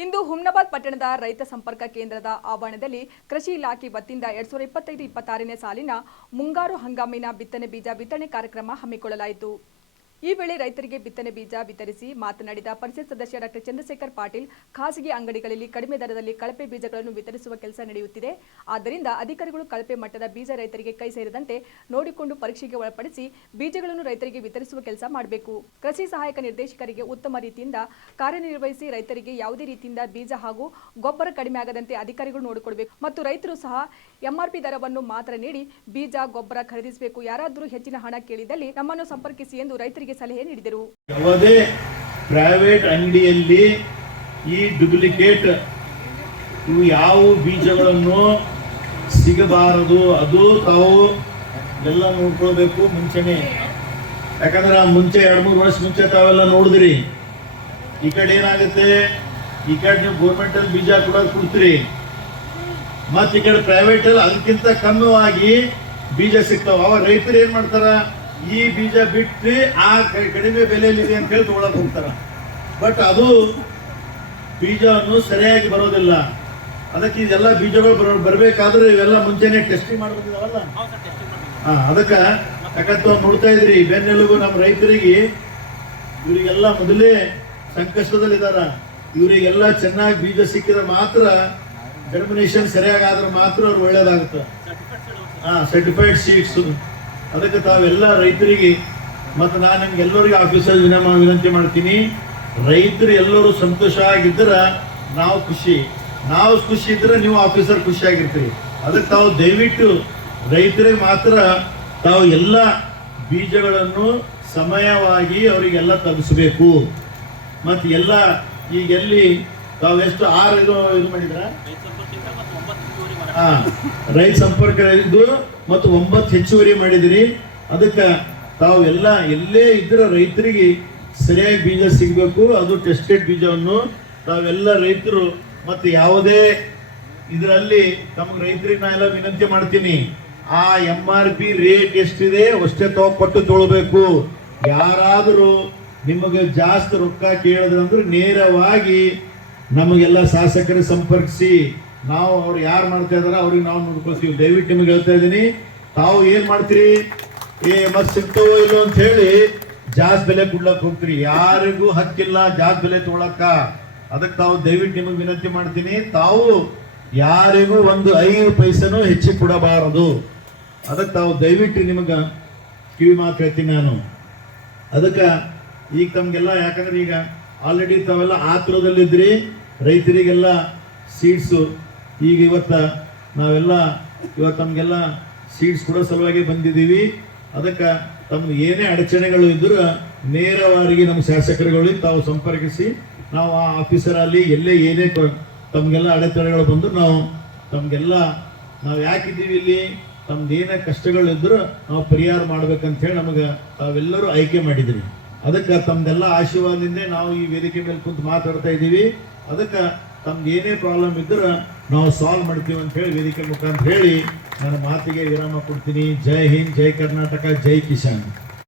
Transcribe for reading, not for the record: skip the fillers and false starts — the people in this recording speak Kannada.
ಇಂದು ಹುಮ್ನಾಬಾದ್ ಪಟ್ಟಣದ ರೈತ ಸಂಪರ್ಕ ಕೇಂದ್ರದ ಆವರಣದಲ್ಲಿ ಕೃಷಿ ಇಲಾಖೆ ವತಿಯಿಂದ 2025-26ನೇ ಸಾಲಿನ ಮುಂಗಾರು ಹಂಗಾಮಿನ ಬಿತ್ತನೆ ಬೀಜ ವಿತರಣೆ ಕಾರ್ಯಕ್ರಮ ಹಮ್ಮಿಕೊಳ್ಳಲಾಯಿತು. ಈ ವೇಳೆ ರೈತರಿಗೆ ಬಿತ್ತನೆ ಬೀಜ ವಿತರಿಸಿ ಮಾತನಾಡಿದ ಪರಿಷತ್ ಸದಸ್ಯ ಡಾಕ್ಟರ್ ಚಂದ್ರಶೇಖರ್ ಪಾಟೀಲ್, ಖಾಸಗಿ ಅಂಗಡಿಗಳಲ್ಲಿ ಕಡಿಮೆ ದರದಲ್ಲಿ ಕಳಪೆ ಬೀಜಗಳನ್ನು ವಿತರಿಸುವ ಕೆಲಸ ನಡೆಯುತ್ತಿದೆ. ಆದ್ದರಿಂದ ಅಧಿಕಾರಿಗಳು ಕಳಪೆ ಮಟ್ಟದ ಬೀಜ ರೈತರಿಗೆ ಕೈ ಸೇರದಂತೆ ನೋಡಿಕೊಂಡು ಪರೀಕ್ಷೆಗೆ ಒಳಪಡಿಸಿ ಬೀಜಗಳನ್ನು ರೈತರಿಗೆ ವಿತರಿಸುವ ಕೆಲಸ ಮಾಡಬೇಕು. ಕೃಷಿ ಸಹಾಯಕ ನಿರ್ದೇಶಕರಿಗೆ ಉತ್ತಮ ರೀತಿಯಿಂದ ಕಾರ್ಯನಿರ್ವಹಿಸಿ ರೈತರಿಗೆ ಯಾವುದೇ ರೀತಿಯಿಂದ ಬೀಜ ಹಾಗೂ ಗೊಬ್ಬರ ಕಡಿಮೆ ಆಗದಂತೆ ಅಧಿಕಾರಿಗಳು ನೋಡಿಕೊಳ್ಳಬೇಕು ಮತ್ತು ರೈತರು ಸಹ ಎಂಆರ್ಪಿ ದರವನ್ನು ಮಾತ್ರ ನೀಡಿ ಬೀಜ ಗೊಬ್ಬರ ಖರೀದಿಸಬೇಕು. ಯಾರಾದರೂ ಹೆಚ್ಚಿನ ಹಣ ಕೇಳಿದಲ್ಲಿ ನಮ್ಮನ್ನು ಸಂಪರ್ಕಿಸಿ ಎಂದು ರೈತರಿಗೆ ಸಲಹೆ ನೀಡಿದರು. ಯಾವುದೇ ಪ್ರೈವೇಟ್ ಅಂಗಡಿಯಲ್ಲಿ ಈ ಡುಪ್ಲಿಕೇಟ್ ಇವು ಯಾವ ಬೀಜಗಳನ್ನು ಸಿಗಬಾರದು, ಅದು ತಾವು ಎಲ್ಲ ನೋಡ್ಕೊಳ್ಬೇಕು ಮುಂಚೆನೆ. ಯಾಕಂದ್ರೆ ಮುಂಚೆ 2-3 ವರ್ಷ ಮುಂಚೆ ತಾವೆಲ್ಲ ನೋಡಿದ್ರಿ. ಈ ಕಡೆ ಏನಾಗುತ್ತೆ, ಈ ಕಡೆ ನೀವು ಗೌರ್ಮೆಂಟ್ ಅಲ್ಲಿ ಬೀಜ ಕೊಡ್ತೀರಿ, ಮತ್ತೆ ಈ ಕಡೆ ಪ್ರೈವೇಟ್ ಅಲ್ಲಿ ಅದಕ್ಕಿಂತ ಕಮ್ಮಿಯಾಗಿ ಬೀಜ ಸಿಗ್ತಾವ. ಅವಾಗ ರೈತರು ಏನ್ ಮಾಡ್ತಾರ, ಈ ಬೀಜ ಬಿಟ್ಟು ಆ ಕಡಿಮೆ ಬೆಲೆಯಲ್ಲಿದೆ ಅಂತ ಹೇಳಿ ತಗೊಳಕ್ ಹೋಗ್ತಾರ. ಬಟ್ ಅದು ಬೀಜವನ್ನು ಸರಿಯಾಗಿ ಬರೋದಿಲ್ಲ. ಅದಕ್ಕೆ ಇದೆಲ್ಲ ಬೀಜಗಳು ಬರ್ಬೇಕಾದ್ರೆ ಇವೆಲ್ಲ ಮುಂಚೆನೆ ಟೆಸ್ಟಿಂಗ್ ಮಾಡ್ಬೇಕಿದಾವಲ್ಲ. ಅದಕ್ಕೆ ಯಾಕಂತ ನೋಡ್ತಾ ಇದ್ರಿ, ಬೆನ್ನೆಲುಬು ನಮ್ಮ ರೈತರಿಗೆ, ಇವರಿಗೆಲ್ಲ ಮೊದಲೇ ಸಂಕಷ್ಟದಲ್ಲಿದ್ದಾರ. ಇವರಿಗೆಲ್ಲ ಚೆನ್ನಾಗಿ ಬೀಜ ಸಿಕ್ಕಿದ್ರೆ ಮಾತ್ರ, ಡೆರ್ಮಿನೇಷನ್ ಸರಿಯಾಗಿ ಆದ್ರೆ ಮಾತ್ರ ಅವ್ರು ಒಳ್ಳೇದಾಗುತ್ತೆ. Certified seeds. ಅದಕ್ಕೆ ತಾವೆಲ್ಲ ರೈತರಿಗೆ ಮತ್ತು ನಾನು ನಿಮ್ಗೆಲ್ಲರಿಗೆ ಆಫೀಸರ್ ವಿನಂತಿ ಮಾಡ್ತೀನಿ, ರೈತರು ಎಲ್ಲರೂ ಸಂತೋಷವಾಗಿದ್ದರೆ ನಾವು ಖುಷಿ, ನಾವು ಖುಷಿ ಇದ್ರೆ ನೀವು ಆಫೀಸರ್ ಖುಷಿಯಾಗಿರ್ತೀರಿ. ಅದಕ್ಕೆ ತಾವು ದಯವಿಟ್ಟು ರೈತರಿಗೆ ಮಾತ್ರ ತಾವು ಎಲ್ಲ ಬೀಜಗಳನ್ನು ಸಮಯವಾಗಿ ಅವರಿಗೆಲ್ಲ ತಲುಪಿಸಬೇಕು. ಮತ್ತು ಎಲ್ಲ ಈಗ ಎಲ್ಲಿ ತಾವು ಎಷ್ಟು 6 ಇದು ಮಾಡಿದ್ರ, ರೈತ ಸಂಪರ್ಕ ಇದು ಮತ್ತು 9 ಹೆಚ್ಚುವರಿ ಮಾಡಿದಿರಿ. ಅದಕ್ಕೆ ತಾವು ಎಲ್ಲ ಎಲ್ಲೇ ಇದ್ರೆ ರೈತರಿಗೆ ಸರಿಯಾಗಿ ಬೀಜ ಸಿಗಬೇಕು. ಅದು ಟೆಸ್ಟೆಡ್ ಬೀಜವನ್ನು ತಾವೆಲ್ಲ ರೈತರು ಮತ್ತು ಯಾವುದೇ ಇದರಲ್ಲಿ ತಮಗೆ ರೈತರಿಗೆ ನಾ ಎಲ್ಲ ವಿನಂತಿ ಮಾಡ್ತೀನಿ, ಆ MRP ರೇಟ್ ಎಷ್ಟಿದೆ ಅಷ್ಟೇ ಕೊಟ್ಟು ತೊಗೊಳ್ಬೇಕು. ಯಾರಾದರೂ ನಿಮಗೆ ಜಾಸ್ತಿ ರೊಕ್ಕ ಕೇಳಿದ್ರಂದ್ರೆ ನೇರವಾಗಿ ನಮಗೆಲ್ಲ ಶಾಸಕರಿಗೆ ಸಂಪರ್ಕಿಸಿ, ನಾವು ಅವ್ರು ಯಾರು ಮಾಡ್ತಾ ಇದಾರ ಅವ್ರಿಗೆ ನಾವು ನೋಡ್ಕೊಳ್ತೀವಿ. ದಯವಿಟ್ಟು ನಿಮಗೆ ಹೇಳ್ತಾ ಇದ್ದೀನಿ, ತಾವು ಏನ್ ಮಾಡ್ತೀರಿ, ಮತ್ ಸಿಗ್ತವೋ ಇಲ್ಲೋ ಅಂತ ಹೇಳಿ ಜಾಸ್ತಿ ಬೆಲೆ ಕೊಡ್ಲಕ್ ಹೋಗ್ತೀರಿ. ಯಾರಿಗೂ ಹಕ್ಕಿಲ್ಲ ಜಾಸ್ತಿ ಬೆಲೆ ತಗೊಳಕ್ಕ. ಅದಕ್ಕೆ ತಾವು ದಯವಿಟ್ಟು ನಿಮಗೆ ವಿನಂತಿ ಮಾಡ್ತೀನಿ, ತಾವು ಯಾರಿಗೂ ಒಂದು 5 ಪೈಸೆನೂ ಹೆಚ್ಚಿಗೆ ಕೊಡಬಾರದು. ಅದಕ್ಕೆ ತಾವು ದಯವಿಟ್ಟು ನಿಮಗೆ ಕಿವಿ ಮಾತು ಹೇಳ್ತೀನಿ ನಾನು. ಅದಕ್ಕೆ ಈಗ ತಮ್ಗೆಲ್ಲ, ಯಾಕಂದ್ರೆ ಈಗ ಆಲ್ರೆಡಿ ತಾವೆಲ್ಲ ಆತುರದಲ್ಲಿದ್ರಿ, ರೈತರಿಗೆಲ್ಲ ಸೀಡ್ಸು ಈಗ ನಾವೆಲ್ಲ ಇವತ್ತು ತಮಗೆಲ್ಲ ಸೀಡ್ಸ್ ಕೊಡೋ ಸಲುವಾಗಿ ಬಂದಿದ್ದೀವಿ. ಅದಕ್ಕೆ ತಮ್ಗೆ ಏನೇ ಅಡಚಣೆಗಳು ಇದ್ದರೂ ನೇರವಾಗಿ ನಮ್ಮ ಶಾಸಕರುಗಳಿಗೆ ತಾವು ಸಂಪರ್ಕಿಸಿ, ನಾವು ಆ ಆಫೀಸರಲ್ಲಿ ಎಲ್ಲೇ ಏನೇ ತಮಗೆಲ್ಲ ಅಡೆತಡೆಗಳು ಬಂದರೂ ನಾವು ತಮಗೆಲ್ಲ ನಾವು ಯಾಕಿದ್ದೀವಿ ಇಲ್ಲಿ, ತಮ್ದು ಏನೇ ಕಷ್ಟಗಳಿದ್ದರೂ ನಾವು ಪರಿಹಾರ ಮಾಡ್ಬೇಕಂತ ಹೇಳಿ ನಮಗೆ ತಾವೆಲ್ಲರೂ ಆಯ್ಕೆ ಮಾಡಿದ್ರಿ. ಅದಕ್ಕೆ ತಮ್ದೆಲ್ಲ ಆಶೀರ್ವಾದದಿಂದ ನಾವು ಈ ವೇದಿಕೆ ಮೇಲೆ ಕುಂತು ಮಾತಾಡ್ತಾ ಇದ್ದೀವಿ. ಅದಕ್ಕೆ ತಮ್ಗೆ ಏನೇ ಪ್ರಾಬ್ಲಮ್ ಇದ್ರೆ ನಾವು ಸಾಲ್ವ್ ಮಾಡ್ತೀವಿ ಅಂತ ಹೇಳಿ ವೇದಿಕೆ ಮುಖಾಂತರ ಹೇಳಿ ನನ್ನ ಮಾತಿಗೆ ವಿರಾಮ ಕೊಡ್ತೀನಿ. ಜೈ ಹಿಂದ್, ಜೈ ಕರ್ನಾಟಕ, ಜೈ ಕಿಸಾನ್.